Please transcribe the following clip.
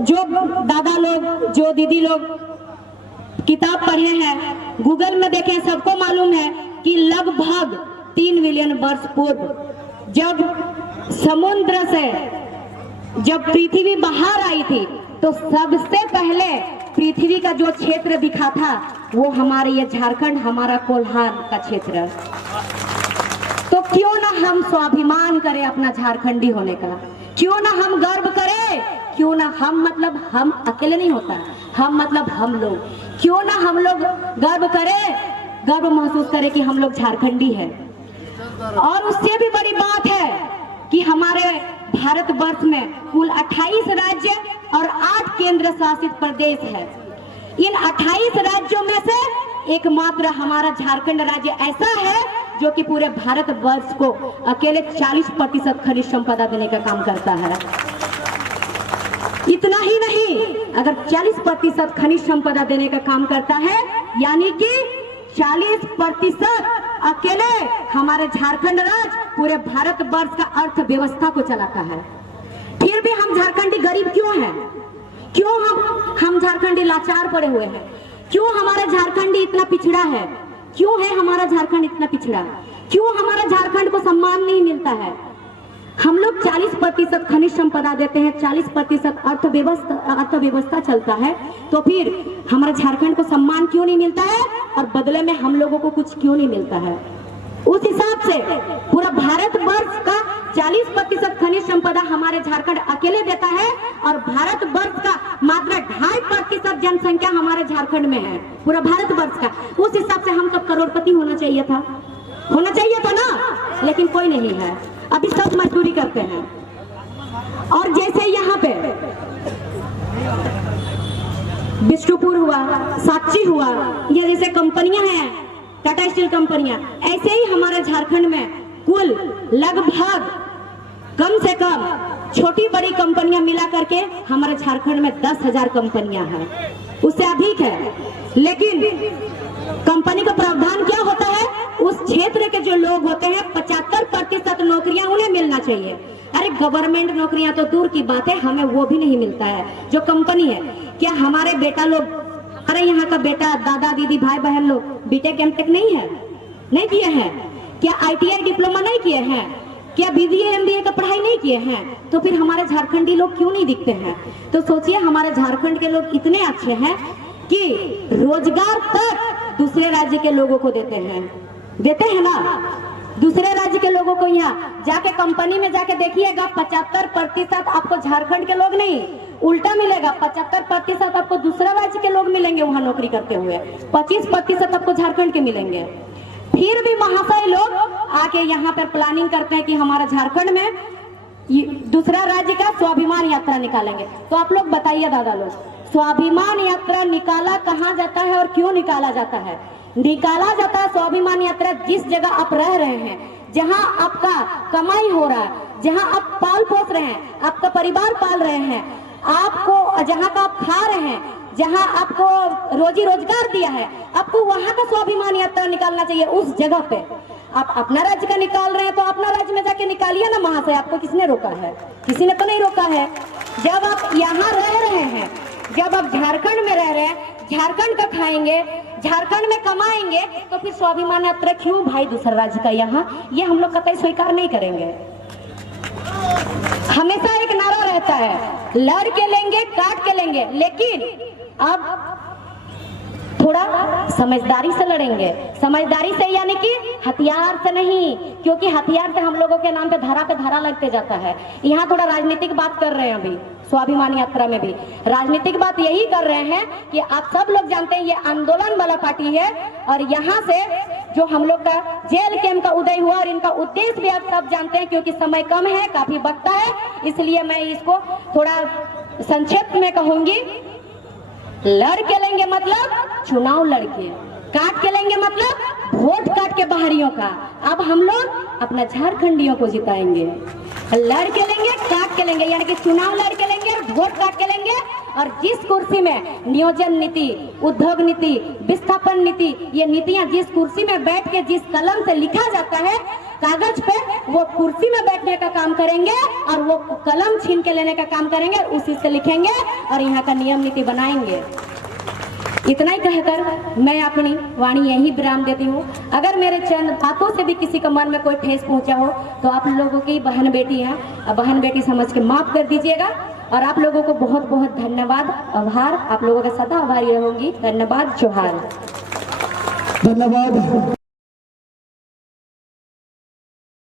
जो दादा लोग, जो दीदी लोग किताब पढ़े हैं, गूगल में देखें, सबको मालूम है कि लगभग 3 मिलियन वर्ष पूर्व जब समुद्र से जब पृथ्वी बाहर आई थी तो सबसे पहले पृथ्वी का जो क्षेत्र दिखा था वो हमारे ये झारखंड, हमारा कोल्हार का क्षेत्र। तो क्यों ना हम स्वाभिमान करें अपना झारखंडी होने का, क्यों ना हम गर्व करें, क्यों ना हम मतलब हम अकेले नहीं होता, हम मतलब हम लोग, क्यों ना हम लोग गर्व करें, गर्व महसूस करें कि हम लोग झारखंडी हैं। और उससे भी बड़ी बात है कि हमारे भारतवर्ष में कुल 28 राज्य और 8 केंद्र शासित प्रदेश है। इन 28 राज्यों में से एकमात्र हमारा झारखंड राज्य ऐसा है जो कि पूरे भारतवर्ष को अकेले 40% खनिज संपदा देने का काम करता है। इतना ही नहीं, अगर 40% खनिज संपदा देने का काम करता है, यानी कि 40% अकेले हमारे झारखंड राज्य पूरे भारतवर्ष का अर्थव्यवस्था को चलाता है। फिर भी हम झारखंडी गरीब क्यों हैं? क्यों हम झारखंडी लाचार पड़े हुए हैं? क्यों हमारा झारखंडी इतना पिछड़ा है? क्यों है हमारा झारखंड इतना पिछड़ा? क्यों हमारा झारखंड को सम्मान नहीं मिलता है? हम लोग 40% खनिज संपदा देते हैं, 40% अर्थव्यवस्था चलता है, तो फिर हमारा झारखंड को सम्मान क्यों नहीं मिलता है और बदले में हम लोगों को कुछ क्यों नहीं मिलता है? उस हिसाब से पूरा भारतवर्ष का 40% खनिज संपदा हमारे झारखंड अकेले देता है और भारतवर्ष का मात्र 2.5% जनसंख्या हमारे झारखंड में है, पूरा भारतवर्ष का। उस हिसाब से हम तो करोड़पति होना चाहिए था ना, लेकिन कोई नहीं है, अभी सब मजदूरी करते हैं। और जैसे यहाँ पे बिष्टुपुर हुआ, साक्षी हुआ, ये जैसे कंपनियां हैं, टाटा स्टील कंपनियां, ऐसे ही हमारे झारखंड में कुल लगभग कम से कम छोटी बड़ी कंपनियां मिला करके हमारे झारखंड में 10,000 कंपनियां हैं, उससे अधिक है। लेकिन कंपनी का प्रावधान क्या होता है, उस क्षेत्र के जो लोग होते हैं 75% नौकरियां उन्हें मिलना चाहिए। अरे गवर्नमेंट नौकरियां तो दूर की बात है, हमें वो भी नहीं मिलता है। जो कंपनी है, क्या हमारे बेटा लोग, अरे यहाँ का बेटा, दादा दीदी भाई बहन लोग बीटेक एमटेक नहीं किए हैं? क्या ITI डिप्लोमा नहीं किए हैं? क्या BBA MBA का पढ़ाई नहीं किए हैं? तो फिर हमारे झारखंडी लोग क्यों नहीं दिखते हैं? तो सोचिए, हमारे झारखंड के लोग इतने अच्छे हैं कि रोजगार तक दूसरे राज्य के लोगों को देते हैं ना। दूसरे राज्य के लोगों को यहाँ जाके कंपनी में जाके देखिएगा, 75% आपको झारखंड के लोग नहीं, उल्टा मिलेगा, 75% आपको दूसरा राज्य के लोग मिलेंगे वहाँ नौकरी करते हुए, 25% आपको झारखंड के मिलेंगे। फिर भी महाशय लोग आके यहाँ पर प्लानिंग करते हैं कि हमारा झारखंड में दूसरा राज्य का स्वाभिमान यात्रा निकालेंगे। तो आप लोग बताइए दादा लोग, स्वाभिमान यात्रा निकाला कहाँ जाता है और क्यों निकाला जाता है? निकाला जाता है स्वाभिमान यात्रा जिस जगह आप रह रहे हैं, जहां आपका कमाई हो रहा है, जहां आप पाल पोस रहे हैं, आपका परिवार पाल रहे हैं, आपको जहां का आप खा रहे हैं, जहां आपको रोजी रोजगार दिया है, आपको वहां का स्वाभिमान यात्रा निकालना चाहिए। उस जगह पे आप अपना राज्य का निकाल रहे हैं तो अपना राज्य में जाके निकालिए ना महाशय, आपको किसने रोका है? किसी ने तो नहीं रोका है। जब आप यहाँ रह रहे हैं, जब आप झारखंड में रह रहे हैं, झारखंड का खाएंगे, झारखंड में कमाएंगे, तो फिर स्वाभिमान यात्रा क्यों भाई दूसरा राज्य का यहाँ? ये हम लोग कतई स्वीकार नहीं करेंगे। हमेशा एक नारा रहता है, लड़ के लेंगे, काट के लेंगे, लेकिन अब थोड़ा समझदारी से लड़ेंगे। समझदारी से यानी कि हथियार से नहीं, क्योंकि हथियार से हम लोगों के नाम पे धारा लगते जाता है। यहाँ थोड़ा राजनीतिक बात कर रहे हैं, अभी स्वाभिमान यात्रा में भी राजनीतिक बात यही कर रहे हैं कि आप सब लोग जानते हैं ये आंदोलन वाला पार्टी है, और यहाँ से जो हम लोग का जेल कैंप का उदय हुआ, और इनका उद्देश्य भी आप सब जानते हैं, क्योंकि समय कम है, काफी वक्त है, इसलिए मैं इसको थोड़ा संक्षेप में कहूंगी। लड़ के लेंगे मतलब चुनाव लड़के, काट के लेंगे मतलब वोट काट के बाहरियों का। अब हम लोग अपना झारखंडियों को जिताएंगे। लड़ के लेंगे, काट के लेंगे, यानी कि चुनाव लड़ के लेंगे, वोट काट के लेंगे। और जिस कुर्सी में नियोजन नीति, उद्योग नीति, विस्थापन नीति, ये नीतियां जिस कुर्सी में बैठ के जिस कलम से लिखा जाता है, कागज पे वो कुर्सी में बैठने का काम करेंगे और वो कलम छीन के लेने का काम करेंगे और उसी से लिखेंगे और यहाँ का नियम नीति बनाएंगे। इतना ही कहकर मैं अपनी वाणी यही विराम देती हूँ। अगर मेरे चंद बातों से भी किसी का मन में कोई ठेस पहुंचा हो तो आप लोगों की बहन बेटी है, बहन बेटी समझ के माफ कर दीजिएगा। और आप लोगों को बहुत बहुत धन्यवाद, आभार। आप लोगों का सदा आभारी रहूंगी। धन्यवाद, जोहार। धन्यवाद।